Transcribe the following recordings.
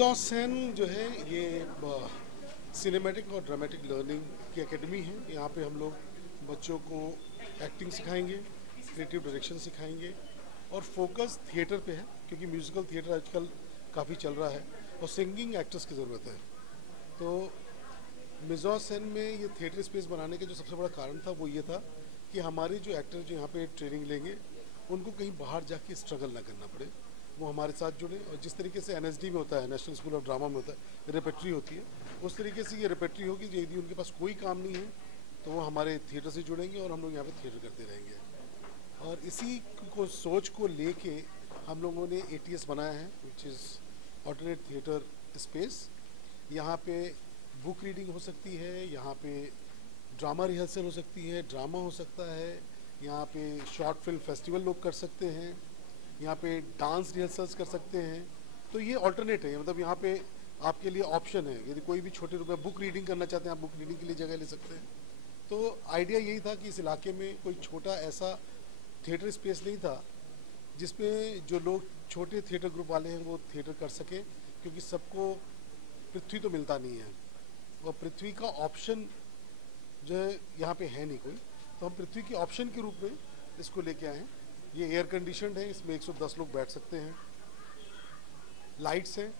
मिज़ोसेन जो है ये सिनेमैटिक और ड्रामेटिक लर्निंग की एकेडमी है। यहाँ पे हम लोग बच्चों को एक्टिंग सिखाएंगे, क्रिएटिव डायरेक्शन सिखाएंगे और फोकस थिएटर पे है क्योंकि म्यूज़िकल थिएटर आजकल काफ़ी चल रहा है और सिंगिंग एक्टर्स की ज़रूरत है। तो मिज़ोसेन में ये थिएटर स्पेस बनाने का जो सबसे बड़ा कारण था वो ये था कि हमारे जो एक्टर जो यहाँ पे ट्रेनिंग लेंगे उनको कहीं बाहर जाके स्ट्रगल ना करना पड़े, वो हमारे साथ जुड़े। और जिस तरीके से एनएसडी में होता है, नेशनल स्कूल ऑफ ड्रामा में होता है, रेपेट्री होती है, उस तरीके से ये रेपेट्री होगी। यदि उनके पास कोई काम नहीं है तो वो हमारे थिएटर से जुड़ेंगे और हम लोग यहाँ पे थिएटर करते रहेंगे। और इसी को सोच को लेके हम लोगों ने ATS बनाया है, which is alternate theatre space. यहाँ पे बुक रीडिंग हो सकती है, यहाँ पे ड्रामा रिहर्सल हो सकती है, ड्रामा हो सकता है, यहाँ पे शॉर्ट फिल्म फेस्टिवल लोग कर सकते हैं, यहाँ पे डांस रिहर्सल्स कर सकते हैं। तो ये ऑल्टरनेट है, मतलब यहाँ पे आपके लिए ऑप्शन है। यदि कोई भी छोटे रुपये बुक रीडिंग करना चाहते हैं, आप बुक रीडिंग के लिए जगह ले सकते हैं। तो आइडिया यही था कि इस इलाके में कोई छोटा ऐसा थिएटर स्पेस नहीं था जिसमें जो लोग छोटे थिएटर ग्रुप वाले हैं वो थिएटर कर सकें, क्योंकि सबको पृथ्वी तो मिलता नहीं है और पृथ्वी का ऑप्शन जो है यहाँ पे है नहीं कोई। तो हम पृथ्वी के ऑप्शन के रूप में इसको लेके आए हैं। ये एयर कंडीशनड है, इसमें 110 लोग बैठ सकते हैं। लाइट्स हैं,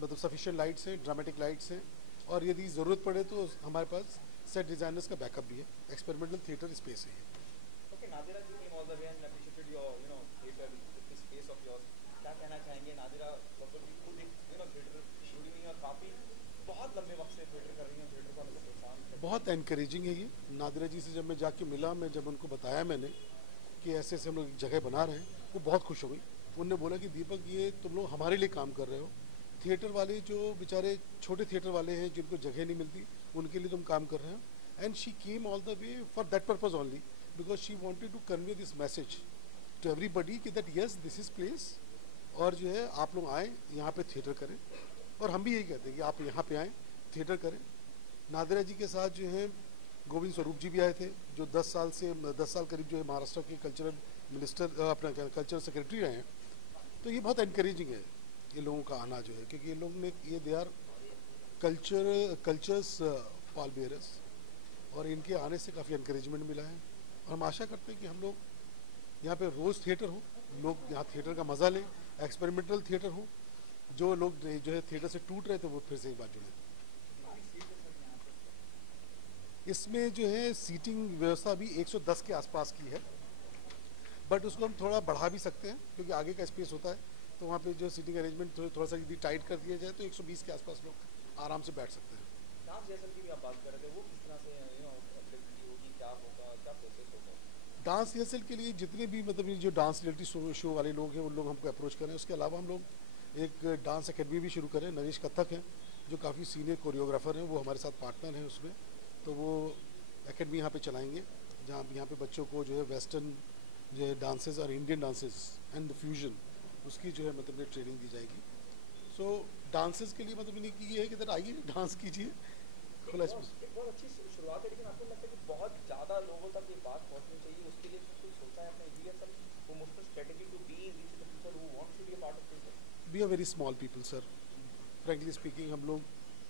मतलब सफिशिएंट लाइट्स हैं, ड्रामेटिक लाइट्स हैं, और यदि ज़रूरत पड़े तो हमारे पास सेट डिज़ाइनर्स का बैकअप भी है। एक्सपेरिमेंटल थिएटर स्पेस है ये। Okay, Nadira ji came all the way and appreciated your, theater with this space of yours. क्या कहना चाहेंगे नादिरा? मतलब कि खुद एक, थिएटर जुड़ी हुई है और काफ़ी बहुत लंबे वक्त से थिएटर कर रही हैं, थिएटर को मतलब प्रोत्साहन कर। बहुत एनकरेजिंग है ये। नादिरा जी से जब मैं जाके मिला, मैं जब उनको बताया मैंने कि ऐसे ऐसे हम लोग जगह बना रहे हैं, वो बहुत खुश हो गई। उनने बोला कि दीपक, ये तुम लोग हमारे लिए काम कर रहे हो। थिएटर वाले जो बेचारे छोटे थिएटर वाले हैं जिनको जगह नहीं मिलती, उनके लिए तुम काम कर रहे हो। And she came all the way for that purpose only, because she wanted to convey this message to everybody कि that yes this is place, और जो है आप लोग आएँ यहाँ पे थिएटर करें। और हम भी यही कहते हैं कि आप यहाँ पे आएँ, थिएटर करें। नादिरा जी के साथ जो है गोविंद स्वरूप जी भी आए थे, जो 10 साल करीब जो है महाराष्ट्र के कल्चरल मिनिस्टर, अपना कल्चरल सेक्रेटरी रहे हैं। तो ये बहुत एनकरेजिंग है ये लोगों का आना जो है, क्योंकि ये लोग ने ये they are cultures pall bearers, और इनके आने से काफ़ी एनकरेजमेंट मिला है। और हम आशा करते हैं कि हम लोग यहाँ पे रोज़ थिएटर हो, लोग यहाँ थिएटर का मज़ा लें, एक्सपेरिमेंटल थिएटर हो, जो लोग जो है थिएटर से टूट रहे थे वो फिर से एक बार जुड़े। इसमें जो है सीटिंग व्यवस्था भी 110 के आसपास की है, बट उसको हम थोड़ा बढ़ा भी सकते हैं क्योंकि आगे का स्पेस होता है। तो वहाँ पे जो सीटिंग अरेंजमेंट थोड़ा सा यदि टाइट कर दिया जाए तो 120 के आसपास लोग आराम से बैठ सकते हैं। डांस जैसल की भी आप बात कर रहे थे, वो किस तरह से अवेलेबिलिटी होगी, क्या होगा, क्या प्रोसेस होगा? डांस रिहर्सल के लिए जितने भी मतलब ये जो डांस रियलिटी शो वाले लोग हैं उन लोग हमको अप्रोच करें। उसके अलावा हम लोग एक डांस अकेडमी भी शुरू करें। नरेश कथक हैं जो काफ़ी सीनियर कोरियोग्राफर हैं, वो हमारे साथ पार्टनर हैं उसमें। तो वो एकेडमी यहाँ पे चलाएंगे जहाँ यहाँ पे बच्चों को जो है वेस्टर्न जो है डांसेस और Indian dances and the fusion, उसकी जो है मतलब ट्रेनिंग दी जाएगी। सो डांसेस के लिए मतलब नहीं कि ये है कि सर आइए डांस कीजिए, खुला स्पेस। बहुत अच्छी शुरुआत है, लेकिन आपको लगता है कि बहुत ज़्यादा लोगों तक ये बात पहुँचनी चाहिए, उसके लिए कुछ सोचा है आपने? We have some promotional strategy to be reach the people who want to be a part of theatre? We are very small people sir, frankly speaking. हम लोग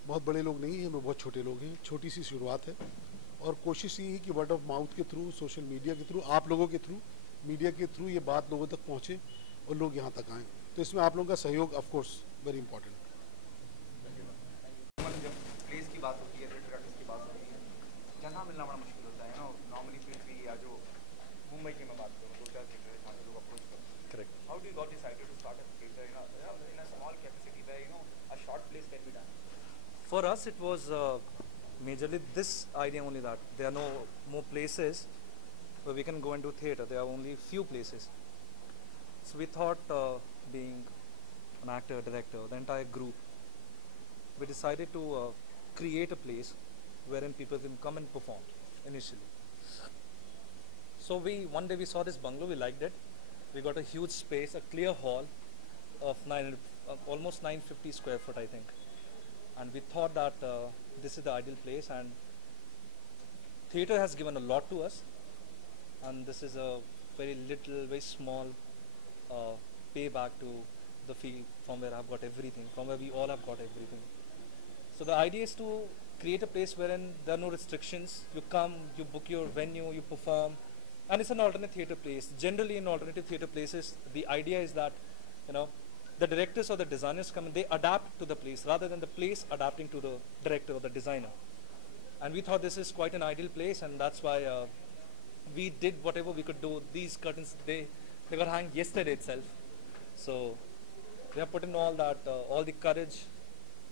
बहुत बड़े लोग नहीं हैं, हम लोग बहुत छोटे लोग हैं। छोटी सी शुरुआत है और कोशिश ये है कि वर्ड ऑफ माउथ के थ्रू, सोशल मीडिया के थ्रू, आप लोगों के थ्रू, मीडिया के थ्रू ये बात लोगों तक पहुँचे और लोग यहाँ तक आएँ। तो इसमें आप लोगों का सहयोग ऑफ कोर्स वेरी इंपॉर्टेंट। जब प्लेस की बात होती है, थिएटर आर्टिस्ट की बात होती है, जगह मिलना बड़ा मुश्किल होता है ना। नॉर्मली पृथ्वी या जो मुंबई की मैं बात करूँ, 2-4 थिएटर है जहाँ पे लोग अप्रोच करते हैं। Correct. How do you got decided to start a theatre in a small capacity where a short place can be done? For us, it was majorly this idea only, that there are no more places where we can go and do theatre. There are only few places. So we thought, being an actor, director, the entire group, we decided to create a place wherein people can come and perform initially. So one day we saw this bungalow, we liked it. We got a huge space, a clear hall of almost 950 square foot, I think. And we thought that this is the ideal place, and theatre has given a lot to us, and this is a very little, very small payback to the field from where I've got everything, from where we all have got everything. So the idea is to create a place wherein there are no restrictions. You come, you book your venue, you perform, and it's an alternate theatre place. Generally, in alternative theatre places, the idea is that, you know, the directors or the designers come and they adapt to the place rather than the place adapting to the director or the designer. And we thought this is quite an ideal place, and that's why we did whatever we could do. These curtains, they got hung yesterday itself. So we have put in all that, all the courage,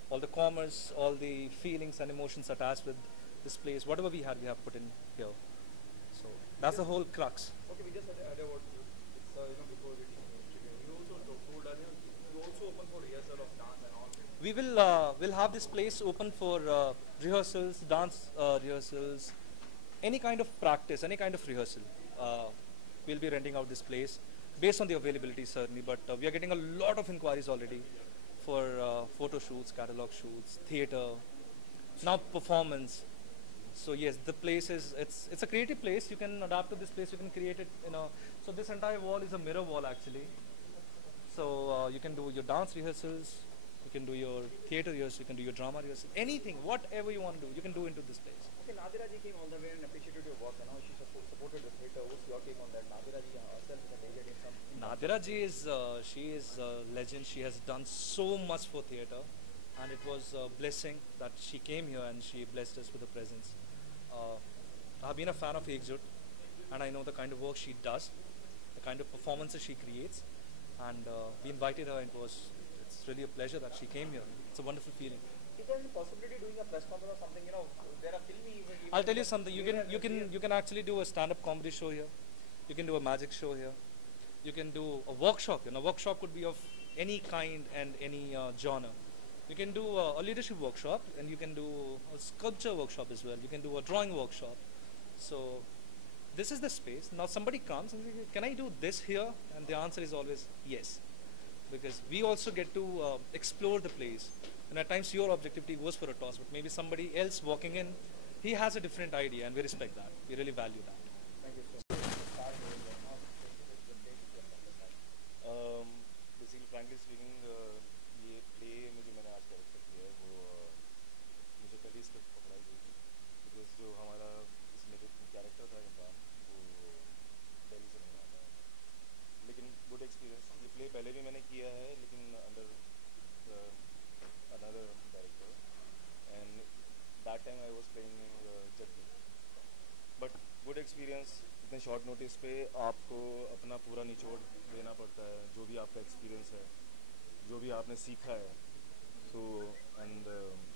all the commerce, all the feelings and emotions attached with this place. Whatever we had, we have put in here. So that's the whole crux. Okay, we just had about you. It's before we you also told us you also open for rehearsal of dance and all. We will will have this place open for rehearsals, dance rehearsals, any kind of practice, any kind of rehearsal. We'll be renting out this place based on the availability certainly, but we are getting a lot of inquiries already for photo shoots, catalog shoots, theatre, now performance. So yes, the place is, it's a creative place. You can adapt to this place, you can create it, so this entire wall is a mirror wall actually. So you can do your dance rehearsals, you can do your theatre rehearsals, you can do your drama rehearsals, anything, whatever you want to do, you can do into this place. Okay, Nadira ji came all the way and appreciated your work, she supported the theatre. What's your take on that? Nadira ji herself is a legend in some. Nadira ji is, she is a legend. She has done so much for theatre, and it was a blessing that she came here and she blessed us with her presence. I've been a fan of Ekjut, and I know the kind of work she does, the kind of performances she creates, and we invited her, and it's really a pleasure that she came here. It's a wonderful feeling. Is there any possibility doing a press conference or something? There are filmy events. I'll tell you something. You can actually do a stand-up comedy show here. You can do a magic show here. You can do a workshop. Workshop could be of any kind and any genre. You can do a leadership workshop, and you can do a sculpture workshop as well. You can do a drawing workshop. So this is the space. Now somebody comes and says, can I do this here? And the answer is always yes, because we also get to explore the place. And at times your objectivity goes for a toss, but maybe somebody else walking in, he has a different idea, and we respect that. We really value that. Thank you so much. Basically frankly speaking ये play मुझे मैंने आज character किया है वो मुझे कल ही script पकड़ाई गई थी बिकॉज जो हमारा इसमें जो कैरेक्टर था इमरान वो दिल्ली से नहीं आता है लेकिन गुड एक्सपीरियंस ये प्ले पहले भी मैंने किया है लेकिन under another character and that time I was playing Jaggi but good experience इतने शॉर्ट नोटिस पे आपको अपना पूरा निचोड़ देना पड़ता है जो भी आपका एक्सपीरियंस है जो भी आपने सीखा है so and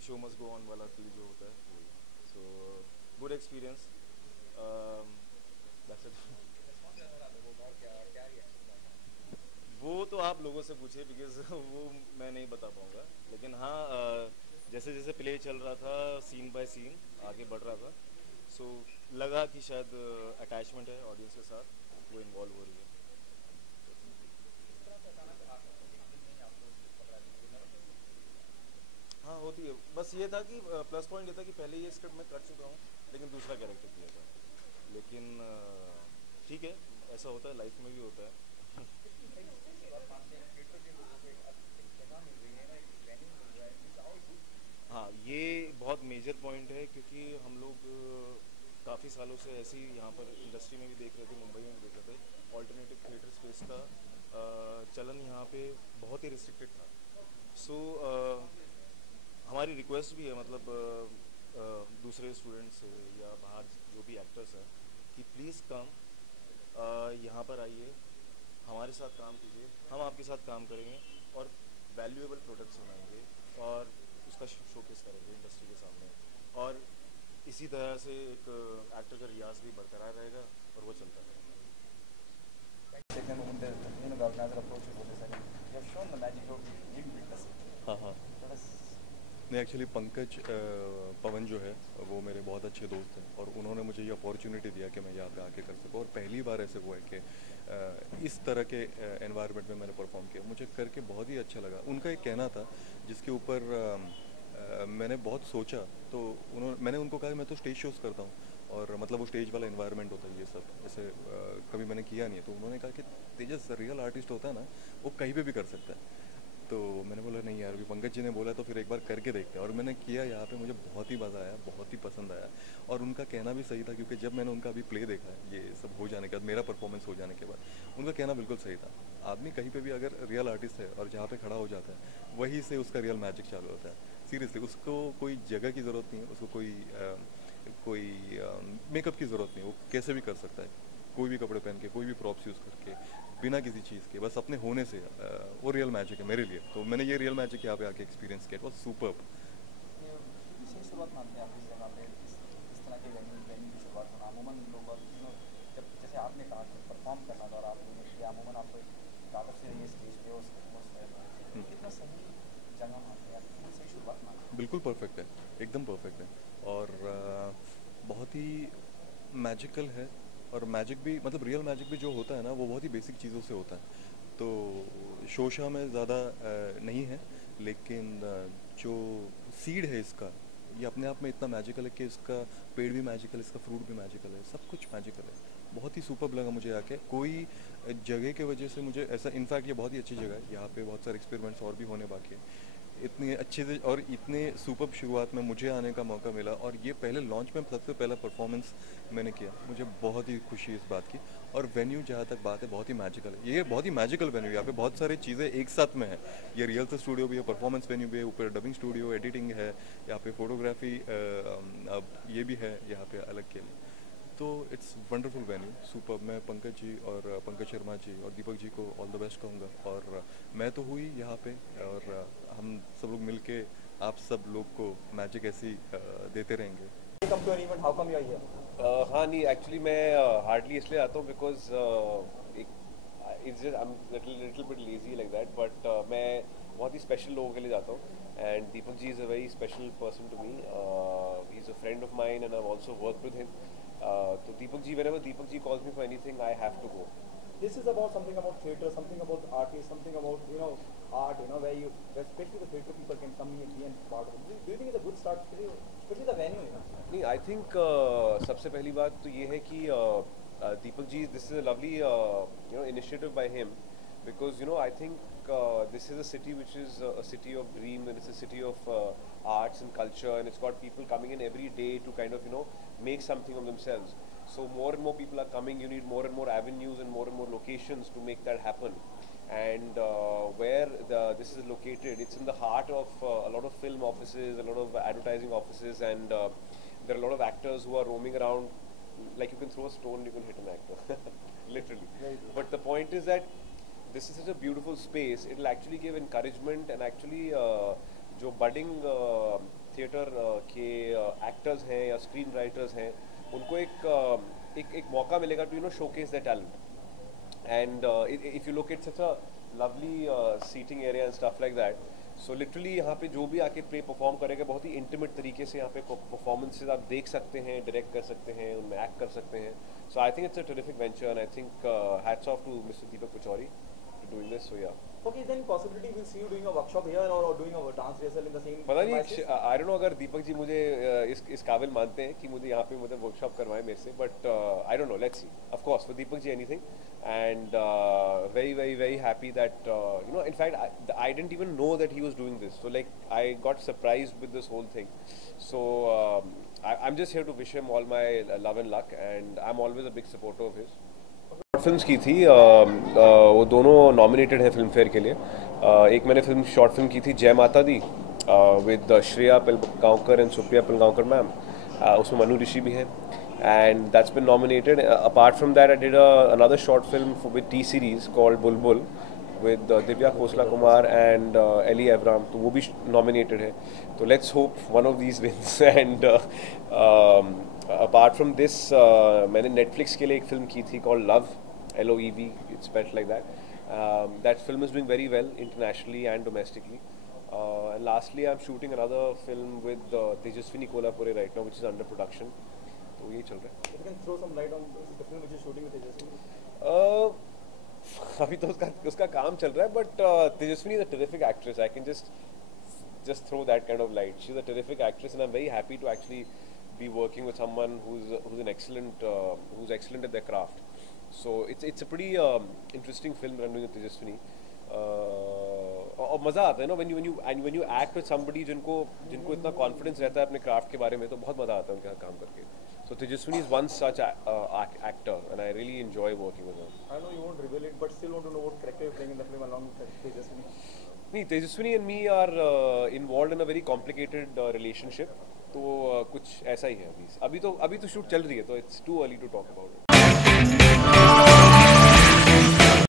show must go on वाला फील जो होता है सो गुड एक्सपीरियंस वो तो आप लोगों से पूछे बिकॉज वो मैं नहीं बता पाऊँगा लेकिन हाँ जैसे जैसे प्ले चल रहा था सीन बाय सीन आगे बढ़ रहा था सो लगा कि शायद अटैचमेंट है ऑडियंस के साथ वो इन्वॉल्व हो रही है हाँ होती है बस ये था कि प्लस पॉइंट ये था कि पहले ये स्क्रिप्ट मैं कर चुका हूँ लेकिन दूसरा कैरेक्टर किया था लेकिन ठीक है ऐसा होता है लाइफ में भी होता है हाँ ये बहुत मेजर पॉइंट है क्योंकि हम लोग काफ़ी सालों से ऐसी यहाँ पर इंडस्ट्री में भी देख रहे थे मुंबई में भी देख रहे थे ऑल्टरनेटिव थिएटर स्पेस का चलन यहाँ पे बहुत ही रिस्ट्रिक्टेड था सो हमारी रिक्वेस्ट भी है मतलब दूसरे स्टूडेंट्स से या बाहर जो भी एक्टर्स हैं कि प्लीज़ कम यहाँ पर आइए हमारे साथ काम कीजिए हम आपके साथ काम करेंगे और वैल्यूएबल प्रोडक्ट्स बनाएंगे और उसका शोकेस करेंगे इंडस्ट्री के सामने और इसी तरह से एक एक्टर का रियाज भी बरकरार रहेगा और वो चलता रहेगा हाँ हाँ नहीं एक्चुअली पंकज पवन जो है वो मेरे बहुत अच्छे दोस्त हैं और उन्होंने मुझे ये अपॉर्चुनिटी दिया कि मैं यहाँ पे आके कर सकूँ और पहली बार ऐसे हुआ है कि इस तरह के एनवायरनमेंट में मैंने परफॉर्म किया मुझे करके बहुत ही अच्छा लगा उनका एक कहना था जिसके ऊपर मैंने बहुत सोचा तो मैंने उनको कहा मैं तो स्टेज शोज़ करता हूँ और मतलब वो स्टेज वाला एनवायरनमेंट होता है ये सब ऐसे कभी मैंने किया नहीं है तो उन्होंने कहा कि तेजस रियल आर्टिस्ट होता है ना वो कहीं पे भी कर सकता है तो मैंने बोला नहीं यार, अभी पंकज जी ने बोला तो फिर एक बार करके देखते हैं। और मैंने किया यहाँ पे, मुझे बहुत ही मज़ा आया, बहुत ही पसंद आया। और उनका कहना भी सही था, क्योंकि जब मैंने उनका अभी प्ले देखा है, ये सब हो जाने के बाद, मेरा परफॉर्मेंस हो जाने के बाद, उनका कहना बिल्कुल सही था। आदमी कहीं पे भी अगर रियल आर्टिस्ट है और जहाँ पे खड़ा हो जाता है, वहीं से उसका रियल मैजिक चालू होता है। सीरियसली, उसको कोई जगह की ज़रूरत नहीं है, उसको कोई मेकअप की ज़रूरत नहीं है, वो कैसे भी कर सकता है, कोई भी कपड़े पहन के, कोई भी प्रॉप्स यूज़ करके, बिना किसी चीज़ के, बस अपने होने से। वो रियल मैजिक है मेरे लिए। तो मैंने ये रियल मैजिक यहाँ पे आके एक्सपीरियंस किया, इट वाज सुपर्ब। सही शुरुआत मानते हैं आप इस जगह पे, इस तरह के वेन्यू की शुरुआत होना अमूमन लोग, और जब जैसे आपने कहा कि परफॉर्म करना था और आपने किया, अमूमन आपको एक आदत से रही है स्टेज पे उस कितना सही जगह मानते हैं आप, कितनी सही शुरुआत मानते हैं? बिल्कुल परफेक्ट है, एकदम परफेक्ट है। और बहुत ही मैजिकल है। और मैजिक भी, मतलब रियल मैजिक भी जो होता है ना, वो बहुत ही बेसिक चीज़ों से होता है। तो शोशा में ज़्यादा नहीं है, लेकिन जो सीड है इसका, ये अपने आप में इतना मैजिकल है कि इसका पेड़ भी मैजिकल है, इसका फ्रूट भी मैजिकल है, सब कुछ मैजिकल है। बहुत ही सुपर लगा मुझे आके। कोई जगह के वजह से मुझे ऐसा, इनफैक्ट ये बहुत ही अच्छी जगह है, यहाँ पे बहुत सारे एक्सपेरिमेंट्स और भी होने बाकी है। इतने अच्छे से और इतने सुपर शुरुआत में मुझे आने का मौका मिला, और ये पहले लॉन्च में सबसे पहला परफॉर्मेंस मैंने किया, मुझे बहुत ही खुशी है इस बात की। और वेन्यू जहाँ तक बात है, बहुत ही मैजिकल है, ये बहुत ही मैजिकल वेन्यू है। यहाँ पे बहुत सारी चीज़ें एक साथ में है। ये रियल स्टूडियो भी है, परफॉर्मेंस वेन्यू भी है, ऊपर डबिंग स्टूडियो, एडिटिंग है, यहाँ पे फोटोग्राफी अब ये भी है यहाँ पे अलग के लिए। तो इट्स वंडरफुल वेन्यू, सुपर। मैं पंकज जी और पंकज शर्मा जी और दीपक जी को ऑल द बेस्ट कहूँगा। और मैं तो हुई यहाँ पे, और हम सब लोग मिलके आप सब लोग को मैजिक ऐसी देते रहेंगे। Come to an event, how come you are here? हाँ नहीं, एक्चुअली मैं हार्डली इसलिए आता हूँ because it's just I am little bit lazy like that, but मैं बहुत ही स्पेशल लोगों के लिए जाता हूँ। And Deepak ji is a very special person to me, he is a friend of mine and I have also worked with him. तो दीपक जी, whenever Deepak ji calls me for anything, I have to go. This is about something about theatre, something about artists, something about art, where especially the theatre people can come and be a part of it. Do you think it's a good start, especially the venue? नहीं, I think सबसे पहली बात तो ये है कि Deepak ji, this is a lovely initiative by him, because I think this is a city which is a city of dream, and it's a city of arts and culture, and it's got people coming in every day to kind of make something of themselves. So more and more people are coming. You need more and more avenues and more locations to make that happen. And where this is located, it's in the heart of a lot of film offices, a lot of advertising offices, and there are a lot of actors who are roaming around. Like, you can throw a stone, you can hit an actor, literally. But the point is that this is such a beautiful space. It will actually give encouragement, and actually जो budding theatre के actors हैं या screen writers हैं, उनको एक मौका मिलेगा to showcase their talent. And if you look at such a lovely seating area and stuff like that, so literally यहाँ पे जो भी आके प्ले परफॉर्म करेगा, बहुत ही इंटीमेट तरीके से यहाँ पे परफॉर्मेंसेज आप देख सकते हैं, डायरेक्ट कर सकते हैं, उनमें एक्ट कर सकते हैं. So I think it's a terrific venture, and I think hats off to Mr. Deepak Pachori for doing this. So yeah. Okay, then possibility we'll see you doing a workshop here or doing a dance rehearsal in the same. पता नहीं, I don't know अगर दीपक जी मुझे इस काबिल मानते हैं कि मुझे यहाँ पे मतलब वर्कशॉप करवाएं मेरे से, but I don't know, let's see. Of course, for Deepak ji anything, and very happy that in fact I didn't even know that he was doing this, so like I got surprised with this whole thing. So I'm just here to wish him all my love and luck, and I'm always a big supporter of his. Short films की थी, वो दोनों nominated हैं film fair के लिए. एक मैंने short film की थी Jai Mata Di with Shreya Pilgaonkar and Supriya Pilgaonkar ma'am, उसमें मनु ऋषि भी हैं, and that's been nominated. Apart from that I did another short film with T Series called Bulbul with Divya Khosla Kumar and Ellie Avram, तो वो भी nominated है. तो let's hope one of these wins. And apart from this, मैंने Netflix के लिए एक film की थी called Love, LOEV, it's spelled like that. That film is doing very well internationally and domestically. And lastly, I'm shooting another film with Tejaswini Kolhapure right now, which is under production. तो ये चल रहा है. If you can throw some light on the film which you're shooting with Tejaswini. अभी तो उसका काम चल रहा है, but Tejaswini is a terrific actress. I can just throw that kind of light. She's a terrific actress, and I'm very happy to actually be working with someone who's an excellent at their craft. So it's a pretty interesting film that I'm doing with Tejaswini. और मज़ा आता है ना when you act with somebody जिनको इतना confidence रहता है अपने क्राफ्ट के बारे में, तो बहुत मज़ा आता है उनके साथ काम करके. So Tejaswini is one such actor, and I really enjoy working with her. I know you won't reveal it, but still want to know what character you're playing in the film along with Tejaswini. नहीं, Tejaswini and me are involved in a very complicated relationship. तो कुछ ऐसा ही है अभी तो shoot चल रही है, तो it's too early to talk about it.